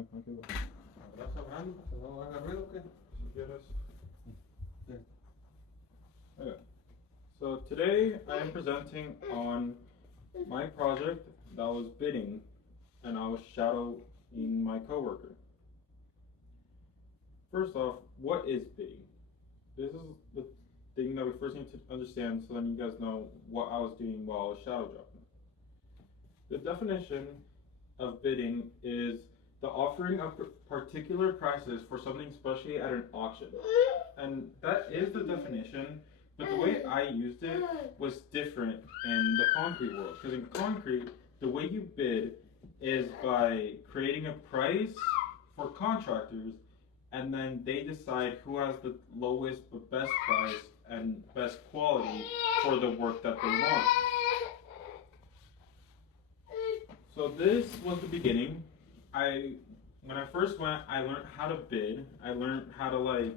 aquí va. ¿Habrás hablando? ¿Que no haga ruido o qué? Si quieres. Okay. Okay. So today I am presenting on my project that was bidding, and I was shadowing my coworker. First off, what is bidding? This is the thing that we first need to understand so then you guys know what I was doing while I was shadow dropping. The definition of bidding is the offering of particular prices for something, especially at an auction. And that is the definition, but the way I used it was different in the concrete world. Because in concrete, the way you bid is by creating a price for contractors, and then they decide who has the lowest but best price and best quality for the work that they want. So this was the beginning. When I first went, I learned how to bid. I learned how to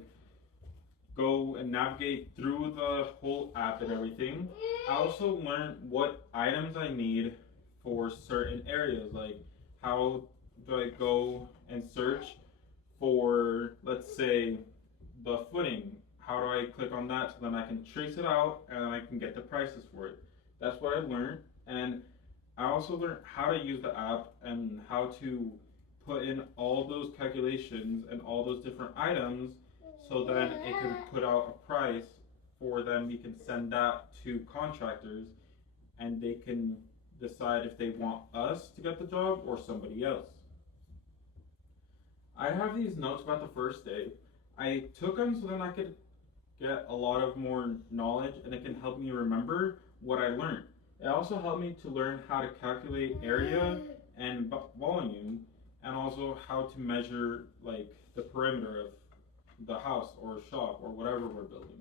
go and navigate through the whole app and everything. I also learned what items I need for certain areas, like how do I go and search for, let's say, the footing. How do I click on that so then I can trace it out and then I can get the prices for it. That's what I learned. And I also learned how to use the app and how to put in all those calculations and all those different items so then it can put out a price for them. We can send that to contractors and they can decide if they want us to get the job or somebody else. I have these notes about the first day. I took them so then I could get a lot of more knowledge and it can help me remember what I learned. It also helped me to learn how to calculate area and volume, and also how to measure the perimeter of the house or shop or whatever we're building.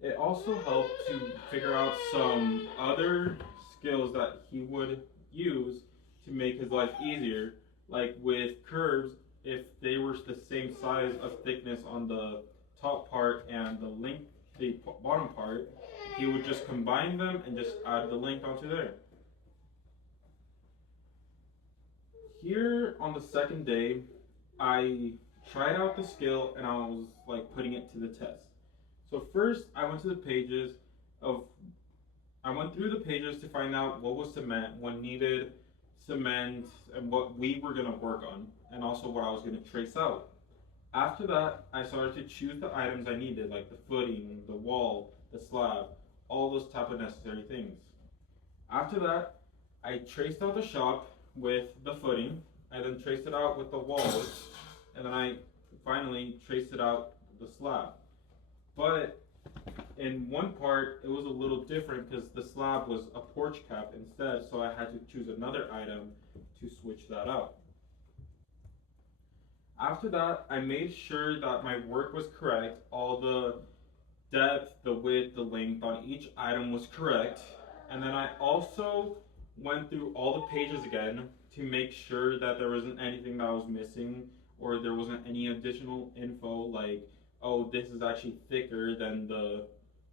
It also helped to figure out some other skills that he would use to make his life easier, like with curves. If they were the same size of thickness on the top part and the bottom part, he would just combine them and just add the length onto there. Here on the second day, I tried out the skill and I was putting it to the test. So first I went through the pages to find out what was cement, what needed cement, and what we were gonna work on, and also what I was gonna trace out. After that, I started to choose the items I needed, like the footing, the wall, the slab, all those type of necessary things. After that, I traced out the shop with the footing. I then traced it out with the walls, and then I finally traced it out the slab. But in one part, it was a little different because the slab was a porch cap instead, so I had to choose another item to switch that out. After that, I made sure that my work was correct. All the depth, the width, the length on each item was correct. And then I also went through all the pages again to make sure that there wasn't anything that was missing or there wasn't any additional info like, oh, this is actually thicker than the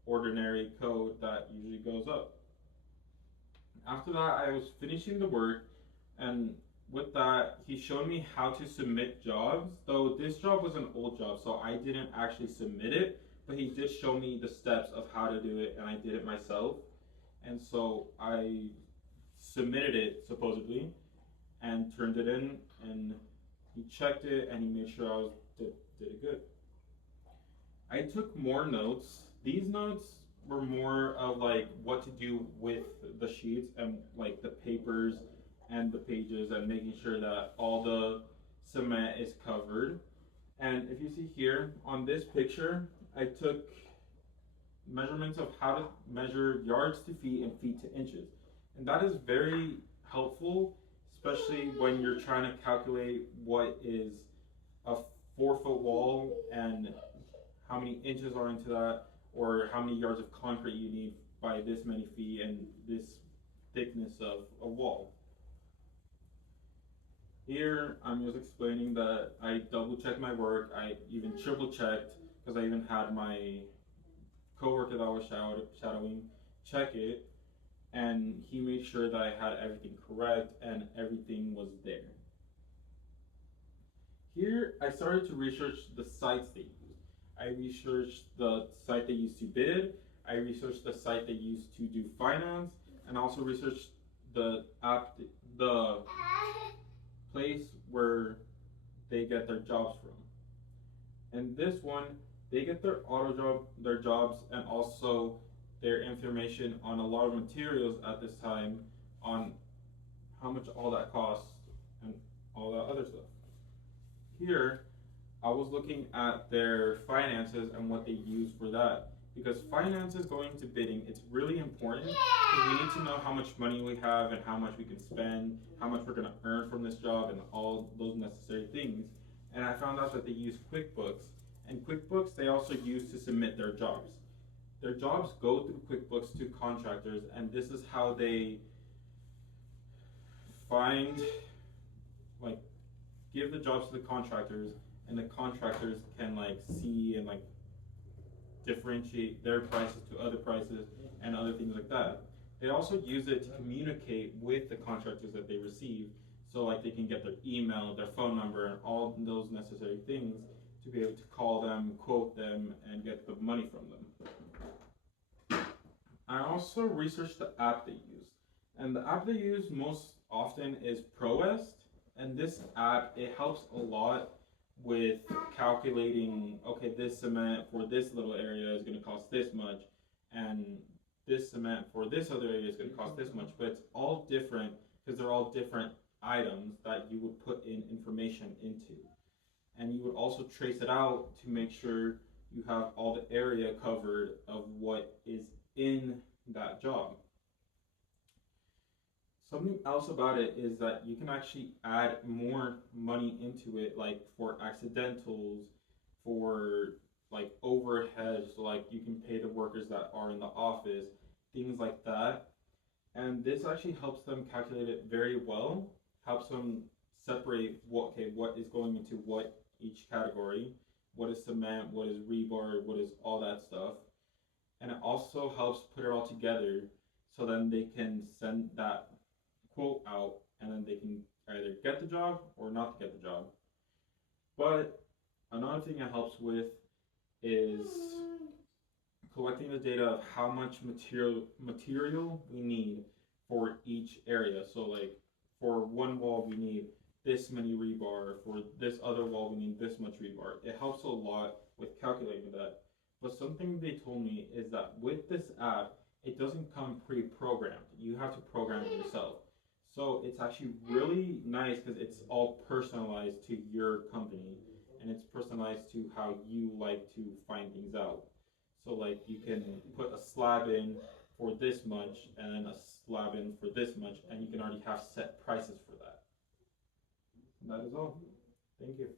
ordinary code that usually goes up. After that, I was finishing the work, and with that, he showed me how to submit jobs, though this job was an old job, so I didn't actually submit it, but he did show me the steps of how to do it, and I did it myself. And so I submitted it, supposedly, and turned it in, and he checked it, and he made sure I did it good. I took more notes. These notes were more of what to do with the sheets and the papers and the pages and making sure that all the cement is covered. And if you see here on this picture, I took measurements of how to measure yards to feet and feet to inches. And that is very helpful, especially when you're trying to calculate what is a 4-foot wall and how many inches are into that, or how many yards of concrete you need by this many feet and this thickness of a wall. Here, I'm just explaining that I double checked my work. I even triple checked because I even had my coworker that I was shadowing check it, and he made sure that I had everything correct and everything was there. here I started to research the sites they use. I researched the site they used to bid. I researched the site they used to do finance, and also researched the app, the place where they get their jobs from. And this one, they get their jobs, and also their information on a lot of materials at this time on how much all that costs and all that other stuff. Here, I was looking at their finances and what they use for that. Because finances going to bidding, it's really important because we need to know how much money we have and how much we can spend, how much we're going to earn from this job, and all those necessary things. And I found out that they use QuickBooks. And QuickBooks they also use to submit their jobs. Their jobs go through QuickBooks to contractors, and this is how they find, like, give the jobs to the contractors, and the contractors can like see and like differentiate their prices to other prices and other things like that. They also use it to communicate with the contractors that they receive, so like they can get their email, their phone number, and all those necessary things to be able to call them, quote them, and get the money from them. I also researched the app they use, and the app they use most often is ProEst, and this app, it helps a lot with calculating, okay, this cement for this little area is going to cost this much, and this cement for this other area is going to cost this much, but it's all different because they're all different items that you would put in information into. And you would also trace it out to make sure you have all the area covered of what is in that job. Something else about it is that you can actually add more money into it, like for accidentals, for like overhead, so like you can pay the workers that are in the office, things like that. And this actually helps them calculate it very well, helps them separate what is going into what each category, what is cement, what is rebar, what is all that stuff. And it also helps put it all together, so then they can send that quote out, and then they can either get the job or not get the job. But another thing it helps with is collecting the data of how much material we need for each area. So like for one wall we need this many rebar, for this other wall we need this much rebar. It helps a lot with calculating that. But something they told me is that with this app, it doesn't come pre-programmed. You have to program it yourself. So it's actually really nice because it's all personalized to your company, and it's personalized to how you like to find things out. So like you can put a slab in for this much and then a slab in for this much, and you can already have set prices for that. And that is all. Thank you.